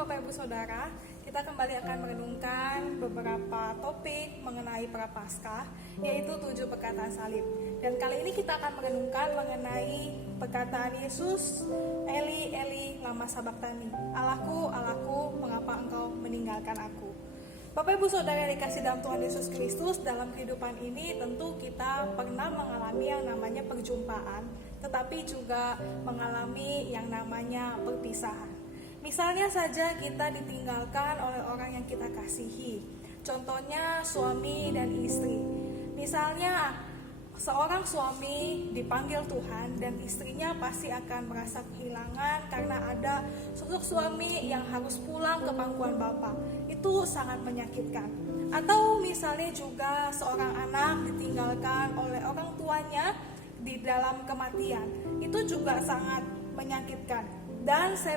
Bapak Ibu Saudara, kita kembali akan merenungkan beberapa topik mengenai Prapaskah, yaitu 7 perkataan salib. Dan kali ini kita akan merenungkan mengenai perkataan Yesus, Eli, Eli, lama sabachthani. Allahku, Allahku, mengapa engkau meninggalkan aku? Bapak Ibu Saudara yang dikasih dalam Tuhan Yesus Kristus, dalam kehidupan ini tentu kita pernah mengalami yang namanya perjumpaan, tetapi juga mengalami yang namanya perpisahan. Misalnya saja kita ditinggalkan oleh orang yang kita kasihi. Contohnya suami dan istri. Misalnya seorang suami dipanggil Tuhan dan istrinya pasti akan merasa kehilangan karena ada sosok suami yang harus pulang ke pangkuan Bapa. Itu sangat menyakitkan. Atau misalnya juga seorang anak ditinggalkan oleh orang tuanya di dalam kematian. Itu juga sangat menyakitkan. Dan saya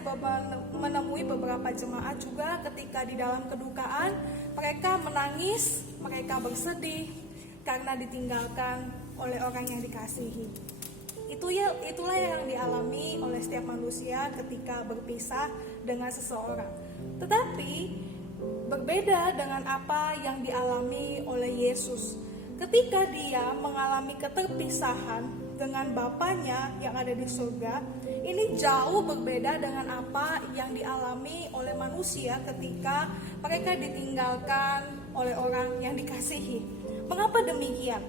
menemui beberapa jemaat juga ketika di dalam kedukaan mereka menangis, mereka bersedih karena ditinggalkan oleh orang yang dikasihi. Itulah yang dialami oleh setiap manusia ketika berpisah dengan seseorang. Tetapi berbeda dengan apa yang dialami oleh Yesus. Ketika dia mengalami keterpisahan dengan Bapanya yang ada di surga, ini jauh berbeda dengan apa yang dialami oleh manusia ketika mereka ditinggalkan oleh orang yang dikasihi. Mengapa demikian?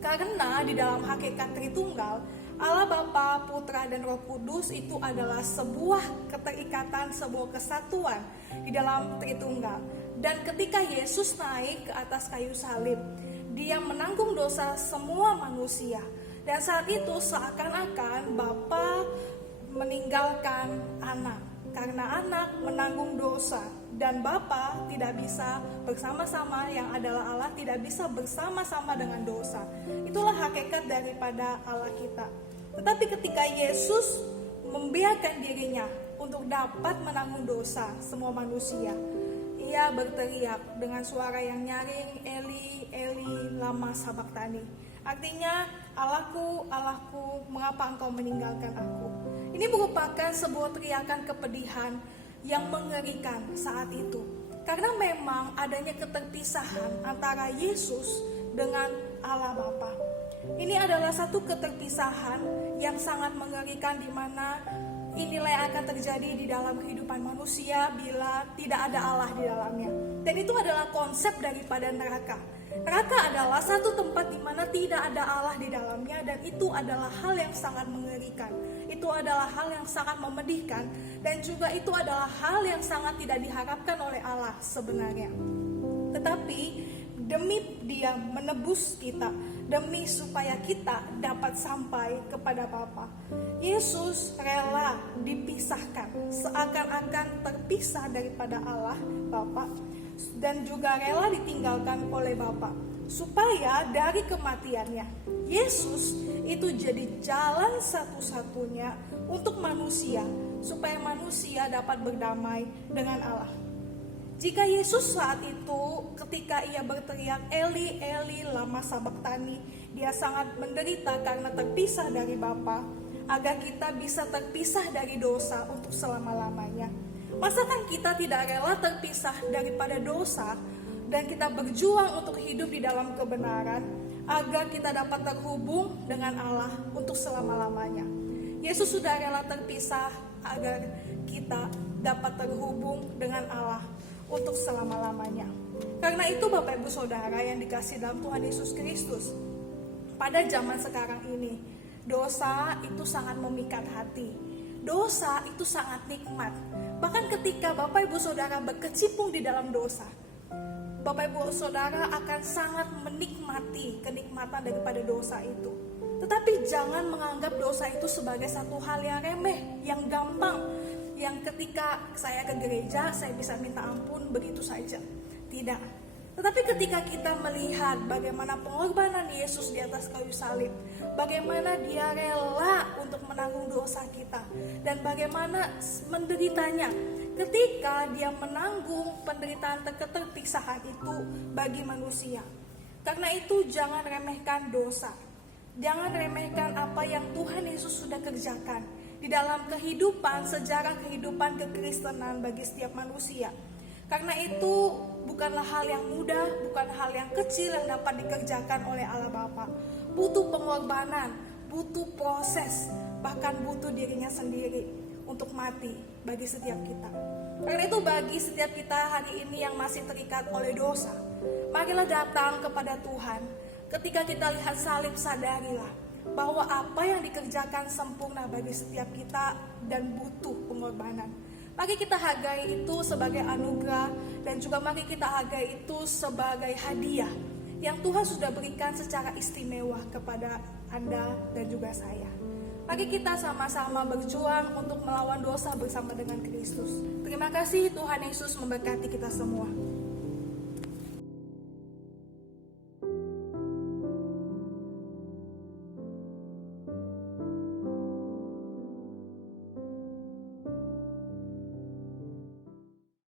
Karena di dalam hakikat Tritunggal, Allah Bapa, Putra, dan Roh Kudus itu adalah sebuah keterikatan, sebuah kesatuan di dalam Tritunggal. Dan ketika Yesus naik ke atas kayu salib, dia menanggung dosa semua manusia. Dan saat itu seakan-akan Bapa meninggalkan anak, karena anak menanggung dosa dan Bapa tidak bisa bersama-sama, yang adalah Allah tidak bisa bersama-sama dengan dosa. Itulah hakikat daripada Allah kita. Tetapi ketika Yesus membiarkan dirinya untuk dapat menanggung dosa semua manusia, ia berteriak dengan suara yang nyaring, Eli, Eli, lama sabachthani. Artinya, Allahku, Allahku, mengapa engkau meninggalkan aku? Ini merupakan sebuah teriakan kepedihan yang mengerikan saat itu. Karena memang adanya keterpisahan antara Yesus dengan Allah Bapa. Ini adalah satu keterpisahan yang sangat mengerikan, di mana inilah yang akan terjadi di dalam kehidupan manusia bila tidak ada Allah di dalamnya. Dan itu adalah konsep daripada neraka. Neraka adalah satu tempat di mana tidak ada Allah di dalamnya, dan itu adalah hal yang sangat mengerikan. Itu adalah hal yang sangat memedihkan, dan juga itu adalah hal yang sangat tidak diharapkan oleh Allah sebenarnya. Tetapi demi Dia menebus kita, demi supaya kita dapat sampai kepada Bapa, Yesus rela dipisahkan, seakan-akan terpisah daripada Allah Bapa, dan juga rela ditinggalkan oleh Bapa, supaya dari kematiannya Yesus itu jadi jalan satu-satunya untuk manusia, supaya manusia dapat berdamai dengan Allah. Jika Yesus saat itu ketika ia berteriak Eli, Eli, lama sabachthani, dia sangat menderita karena terpisah dari Bapa, agar kita bisa terpisah dari dosa untuk selama-lamanya. Masakan kita tidak rela terpisah daripada dosa dan kita berjuang untuk hidup di dalam kebenaran agar kita dapat terhubung dengan Allah untuk selama-lamanya. Yesus sudah rela terpisah agar kita dapat terhubung dengan Allah untuk selama-lamanya. Karena itu Bapak Ibu Saudara yang dikasih dalam Tuhan Yesus Kristus, pada zaman sekarang ini dosa itu sangat memikat hati. Dosa itu sangat nikmat. Bahkan ketika Bapak Ibu Saudara berkecimpung di dalam dosa, Bapak Ibu Saudara akan sangat menikmati kenikmatan daripada dosa itu. Tetapi jangan menganggap dosa itu sebagai satu hal yang remeh, yang gampang, yang ketika saya ke gereja saya bisa minta ampun begitu saja. Tidak. Tetapi ketika kita melihat bagaimana pengorbanan Yesus di atas kayu salib, bagaimana Dia rela untuk menanggung dosa kita, dan bagaimana menderitanya ketika Dia menanggung penderitaan keterpisahan itu bagi manusia. Karena itu jangan remehkan dosa. Jangan remehkan apa yang Tuhan Yesus sudah kerjakan. di dalam kehidupan, sejarah kehidupan kekristenan bagi setiap manusia. Karena itu bukanlah hal yang mudah, bukan hal yang kecil yang dapat dikerjakan oleh Allah Bapa. Butuh pengorbanan, butuh proses, bahkan butuh dirinya sendiri untuk mati bagi setiap kita. Karena itu bagi setiap kita hari ini yang masih terikat oleh dosa, marilah datang kepada Tuhan. Ketika kita lihat salib, sadarilah bahwa apa yang dikerjakan sempurna bagi setiap kita dan butuh pengorbanan. Mari kita hargai itu sebagai anugerah, dan juga mari kita hargai itu sebagai hadiah yang Tuhan sudah berikan secara istimewa kepada Anda dan juga saya. Mari kita sama-sama berjuang untuk melawan dosa bersama dengan Kristus. Terima kasih, Tuhan Yesus memberkati kita semua.